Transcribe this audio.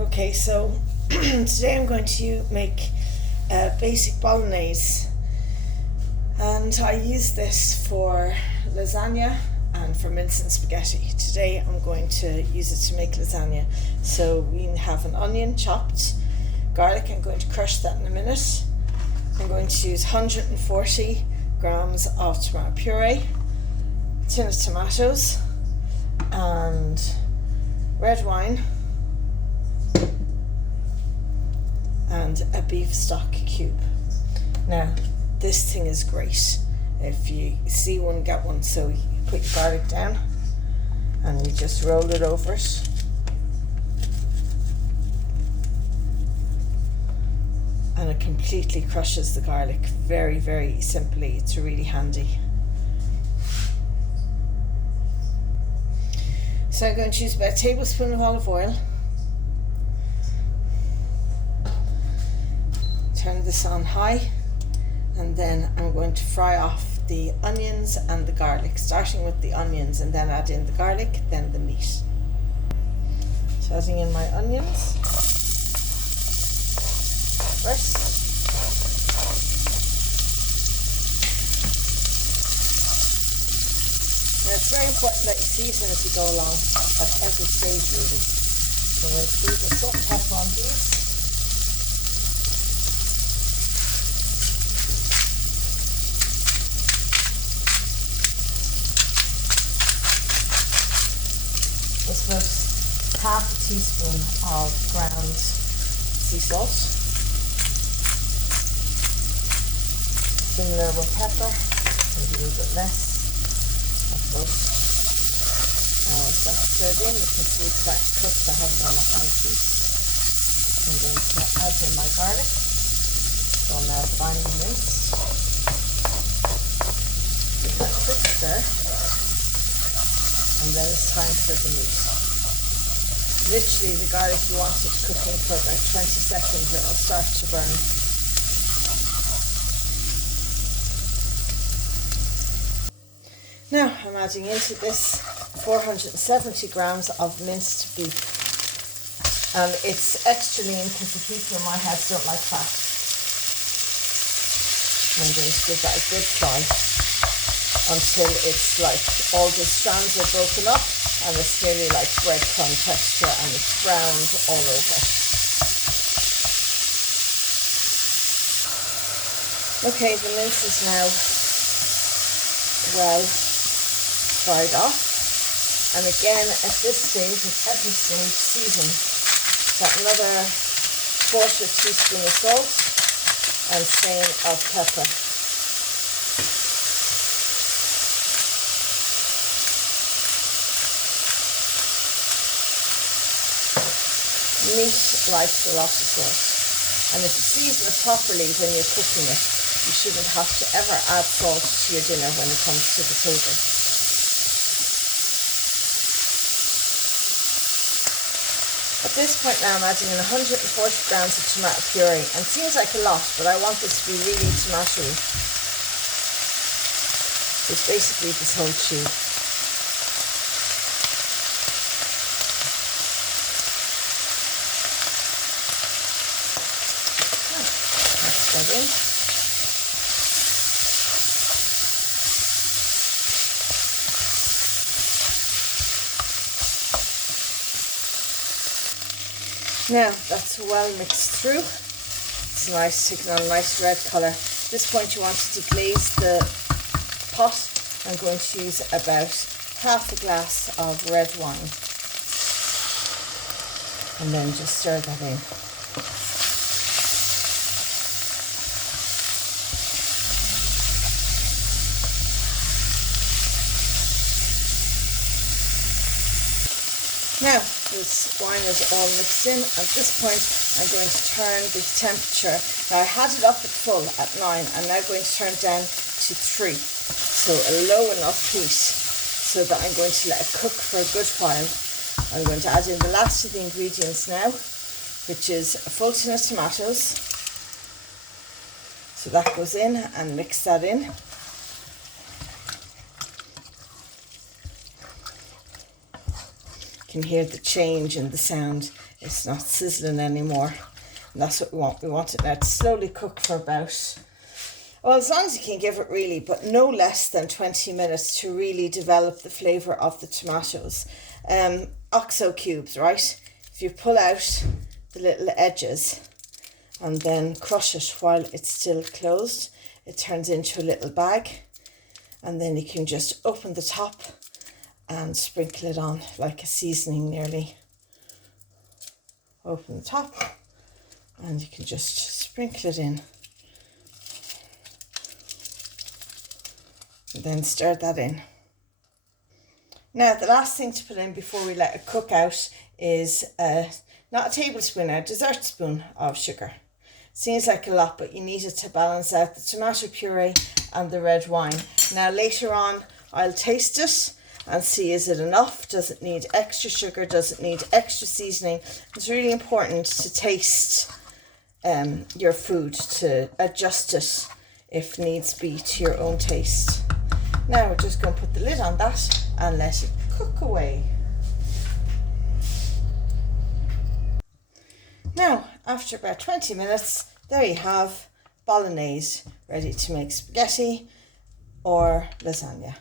Okay, so today I'm going to make a basic bolognese, and I use this for lasagna and for mince and spaghetti. Today I'm going to use it to make lasagna. So we have an onion chopped, garlic, I'm going to crush that in a minute. I'm going to use 140 grams of tomato puree, a tin of tomatoes and red wine, and a beef stock cube. Now, this thing is great. If you see one, get one. So you put your garlic down and you just roll it over it. And it completely crushes the garlic very, very simply. It's really handy. So I'm going to use about a tablespoon of olive oil. Turn this on high, and then I'm going to fry off the onions and the garlic, starting with the onions and then add in the garlic, then the meat. So adding in my onions first. Now it's very important that you season as you go along at every stage really. So I'm going to leave the salt and pepper on these. It's about half a teaspoon of ground sea salt. Similar with pepper, maybe a little bit less of both. Now as that's stirred in, you can see it's starting to cook, so I have it on a high heat. I'm going to add in my garlic. So I'll now finely minced. Give that a quick stir. And then it's time for the meat. Literally the garlic, you want it cooking for about 20 seconds, it'll start to burn. Now I'm adding into this 470 grams of minced beef. And it's extra lean because the people in my house don't like fat. I'm going to give that a good fry until it's like all the strands are broken up and it's nearly like breadcrumb texture and it's browned all over. Okay, the mince is now well fried off, and again at this stage, at every stage, season. Got another quarter teaspoon of salt and same of pepper. Meat likes a lot of salt, and if you season it properly when you're cooking it, you shouldn't have to ever add salt to your dinner when it comes to the table. At this point now I'm adding in 140 grams of tomato puree, and it seems like a lot, but I want this to be really tomatoey. So it's basically this whole tube. That in. Now that's well mixed through. It's nice, taking on a nice red colour. At this point you want to deglaze the pot. I'm going to use about half a glass of red wine. And then just stir that in. Now this wine is all mixed in. At this point I'm going to turn the temperature. Now I had it up at full at 9. I'm now going to turn it down to 3. So a low enough heat so that I'm going to let it cook for a good while. I'm going to add in the last of the ingredients now, which is a full tin of tomatoes. So that goes in, and mix that in. You can hear the change in the sound. It's not sizzling anymore. And that's what we want. We want it now to slowly cook for about, well, as long as you can give it really, but no less than 20 minutes to really develop the flavour of the tomatoes. Oxo cubes, right? If you pull out the little edges and then crush it while it's still closed, it turns into a little bag. And then you can just open the top and sprinkle it on like a seasoning nearly. Open the top and you can just sprinkle it in. And then stir that in. Now the last thing to put in before we let it cook out is not a tablespoon, a dessert spoon of sugar. Seems like a lot, but you need it to balance out the tomato puree and the red wine. Now later on I'll taste it and see, is it enough? Does it need extra sugar? Does it need extra seasoning? It's really important to taste your food, to adjust it if needs be to your own taste. Now we're just going to put the lid on that and let it cook away. Now, after about 20 minutes, there you have bolognese, ready to make spaghetti or lasagna.